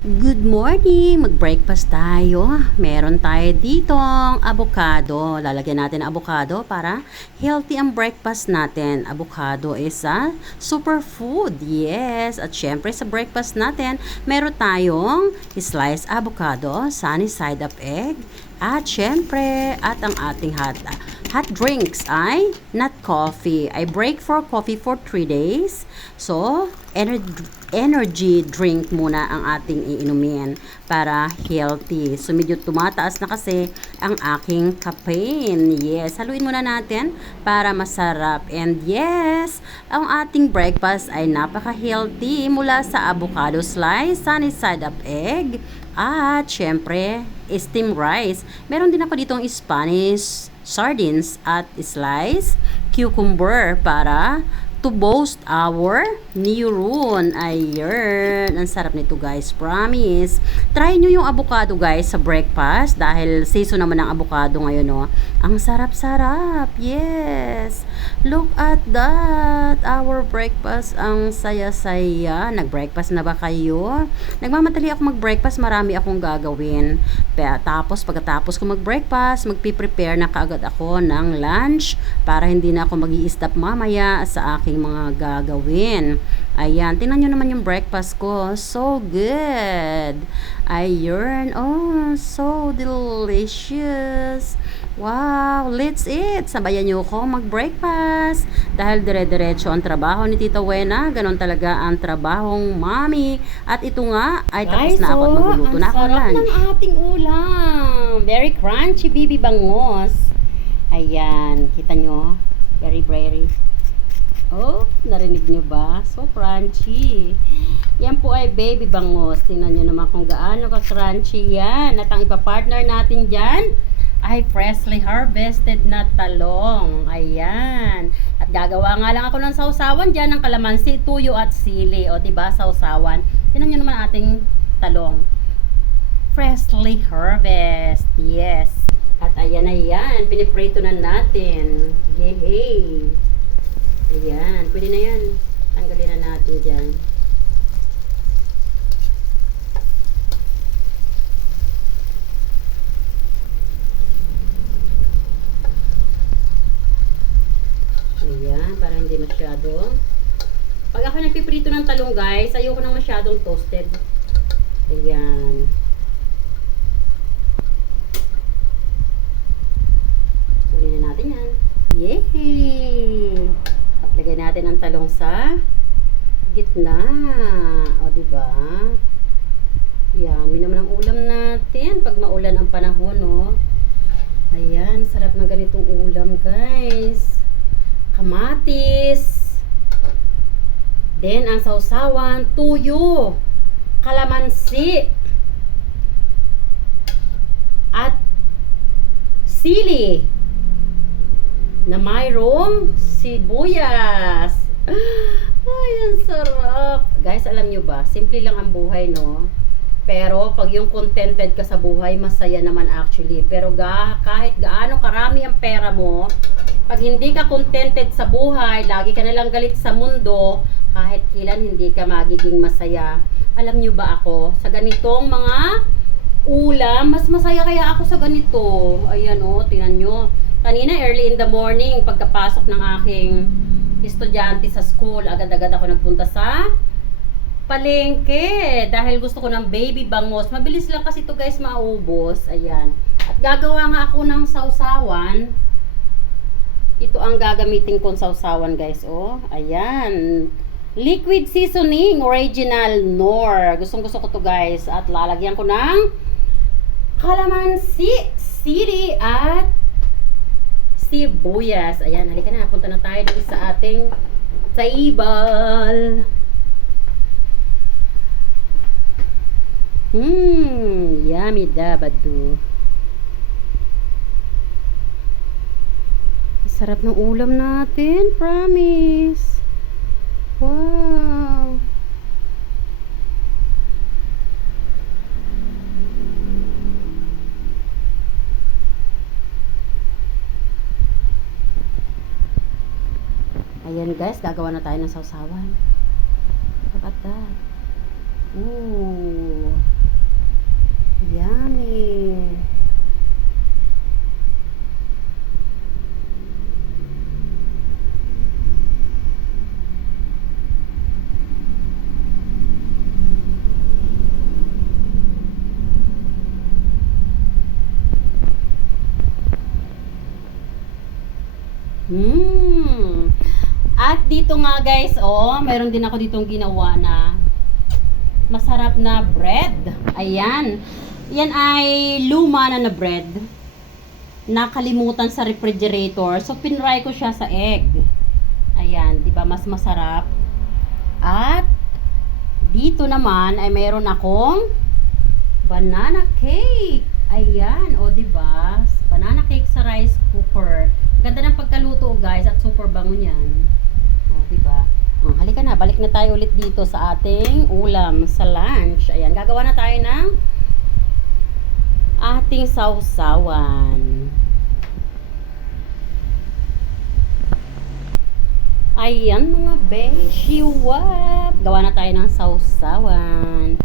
Good morning! Mag-breakfast tayo. Meron tayo ditong avocado. Lalagyan natin ang avocado para healthy ang breakfast natin. Avocado is a superfood. Yes! At syempre sa breakfast natin, meron tayong sliced avocado, sunny side up egg, at syempre, at ang ating hot drinks ay not coffee. I break for coffee for 3 days. So, energy drink muna ang ating iinumin para healthy. So, medyo tumataas na kasi ang aking caffeine. Yes, haluin muna natin para masarap. And yes, ang ating breakfast ay napaka-healthy mula sa avocado slice, sunny side up egg, at syempre, steamed rice. Meron din ako ditong Spanish sardines at slice cucumber para to boost our neuron. Ayun. Ang sarap nito guys. Promise. Try nyo yung avocado guys sa breakfast dahil season naman ng avocado ngayon no. Ang sarap-sarap. Yes. Look at that. Our breakfast ang saya-saya. Nag-breakfast na ba kayo? Nagmamadali ako mag-breakfast. Marami akong gagawin. Tapos pagkatapos ko mag-breakfast, magpiprepare na kaagad ako ng lunch para hindi na ako mag-i-stop mamaya sa aking mga gagawin. Ayan, tingnan nyo naman yung breakfast ko. So good. Ayun. Oh, so delicious. Wow, let's eat. Sabayan nyo ko mag-breakfast. Dahil dire-diretso ang trabaho ni Tita Wena. Ganon talaga ang trabahong mommy. At ito nga, ay tapos na ako at magluluto na ako ng lunch. Ang sarap ng ating ulam. Very crunchy, bibi bangos. Ayan, kita nyo. Very, very. Oh, narinig nyo ba? So crunchy. Yan po ay baby bangos. Tingnan nyo naman kung gaano ka-crunchy yan. At ang ipapartner natin dyan ay freshly harvested na talong. Ayan. At gagawa nga lang ako ng sausawan dyan ng kalamansi, tuyo at sili. O diba, sausawan. Tingnan nyo naman ating talong. Freshly harvest. Yes. At ayan na yan. Piniprito na natin. Yay! Ayan, pwede na yan. Tanggalin na natin dyan. Ayan, para hindi masyado. Pag ako nagpiprito ng talong guys, ayoko nang masyadong toasted. Ayan. Pwede na natin yan. Yay! Lagay natin ang talong sa gitna. O, diba? Yummy naman ang ulam natin. Pag maulan ang panahon, no? Ayan, sarap ng ganitong ulam, guys. Kamatis. Then, ang sausawan, tuyo. Kalamansi. At sili. Na mayroong sibuyas. Ay, ang sarap. Guys, alam nyo ba? Simple lang ang buhay, no? Pero, pag yung contented ka sa buhay, masaya naman actually. Pero, kahit gaano karami ang pera mo, pag hindi ka contented sa buhay, lagi ka nalang galit sa mundo, kahit kailan hindi ka magiging masaya. Alam nyo ba ako? Sa ganitong mga ulam, mas masaya kaya ako sa ganito. Ayan, oh, tingnan nyo. Kanina, early in the morning, pagkapasok ng aking estudyante sa school, agad-agad ako nagpunta sa palengke. Dahil gusto ko ng baby bangos. Mabilis lang kasi ito guys maubos. Ayan. At gagawa nga ako ng sausawan. Ito ang gagamitin kong sausawan guys. Oh, ayan. Liquid seasoning, original Knorr. Gustong gusto ko to guys. At lalagyan ko ng kalamansi, sili, at sibuyas. Ayan, halika na. Punta na tayo dito sa ating table. Yummy dabadu. Sarap ng ulam natin. Promise. Wow. Ayan guys, gagawa na tayo ng sausawan. Look at that. Ooh. dito nga guys, meron din ako ditong ginawa na masarap na bread. Ayan. Yan ay luma na bread. Nakalimutan sa refrigerator. So, pinry ko siya sa egg. Ayan, di ba mas masarap? At, dito naman ay mayroon akong banana cake. Ayan, di ba? Banana cake sa rice cooker. Ganda ng pagkaluto, guys, at super bango niyan. Di ba? Halika na, balik na tayo ulit dito sa ating ulam sa lunch. Ayan, gagawa na tayo ng ating sausawan. Ayan mga beshi, wap! Gawa na tayo ng sausawan.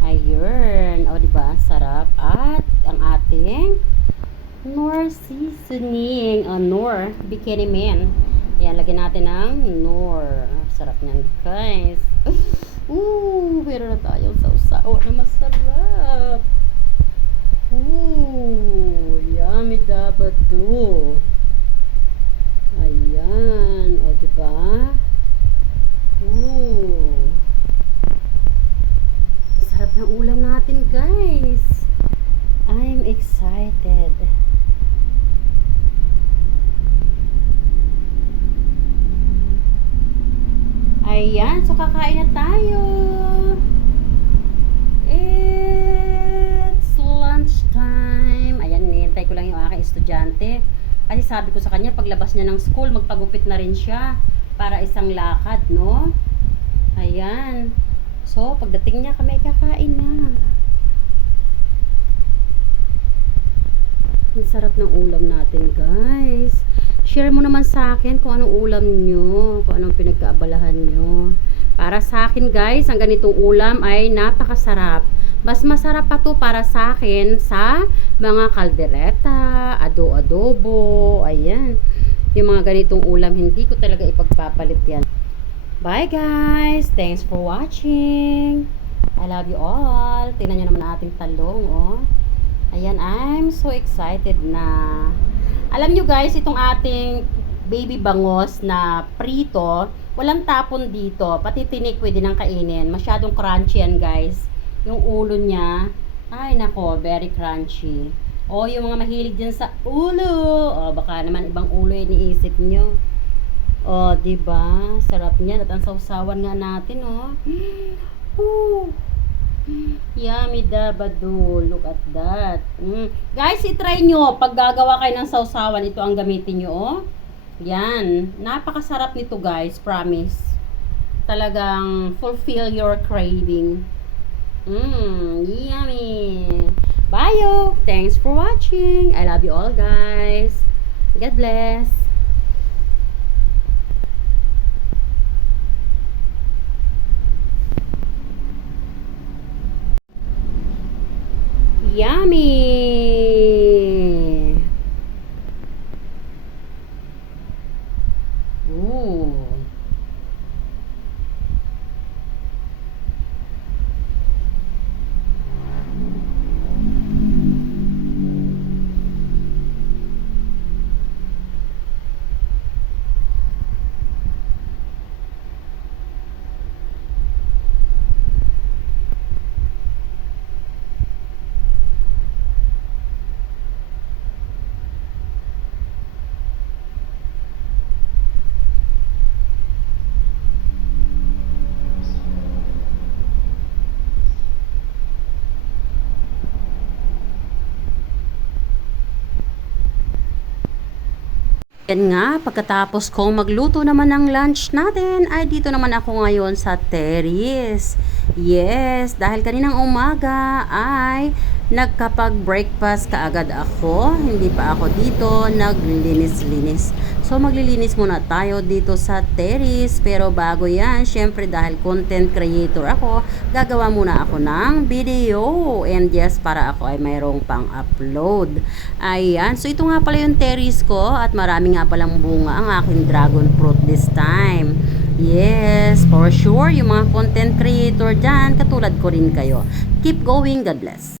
Ayun, diba? Sarap. At ang ating Knorr seasoning. Knorr Bikini Man. Ayan, lagyan natin ng Knorr. Sarap niyan, guys. Meron na tayong sausawan na masarap. Yummy dabado. Ayan, diba? Sarap ng ulam natin, guys. I'm excited. Ayan, so kakain na tayo. It's lunchtime. Ayan, hinihintay ko lang yung aking estudyante. Kasi sabi ko sa kanya, paglabas niya ng school, magpagupit na rin siya para isang lakad, no? Ayan. So, pagdating niya, kami kakain na. Ang sarap ng ulam natin, guys. Share mo naman sa akin kung anong ulam nyo, kung anong pinagkaabalahan nyo. Para sa akin, guys, ang ganitong ulam ay napakasarap. Mas masarap pa to para sa akin sa mga kaldereta, adobo, ayan. Yung mga ganitong ulam, hindi ko talaga ipagpapalit yan. Bye guys! Thanks for watching! I love you all! Tingnan nyo naman ang ating talong, Ayan, I'm so excited na. Alam nyo guys, itong ating baby bangos na prito, walang tapon dito. Pati tinik pwede nang kainin. Masyadong crunchy yan guys. Yung ulo niya, ay nako, very crunchy. Yung mga mahilig dyan sa ulo. Baka naman ibang ulo yung iniisip nyo. Diba? Sarap niyan. At ang sausawan nga natin, Yummy dabado. Look at that. Guys, itry nyo. Pag gagawa kayo ng sausawan, ito ang gamitin nyo, Yan. Napakasarap nito, guys. Promise. Talagang fulfill your craving. Yummy. Bye, thanks for watching. I love you all, guys. God bless. Yummy. Yan nga, pagkatapos kong magluto naman ng lunch natin, ay dito naman ako ngayon sa terrace. Yes, dahil kaninang umaga ay nagkapag-breakfast kaagad ako. Hindi pa ako dito naglilinis-linis. So maglilinis muna tayo dito sa terrace. Pero bago yan, syempre dahil content creator ako, gagawa muna ako ng video. And yes, para ako ay mayroong pang-upload. Ayan, so ito nga pala yung terrace ko at marami nga palang bunga ang aking dragon fruit this time. Yes, for sure, yung mga content creator dyan, katulad ko rin kayo. Keep going, God bless.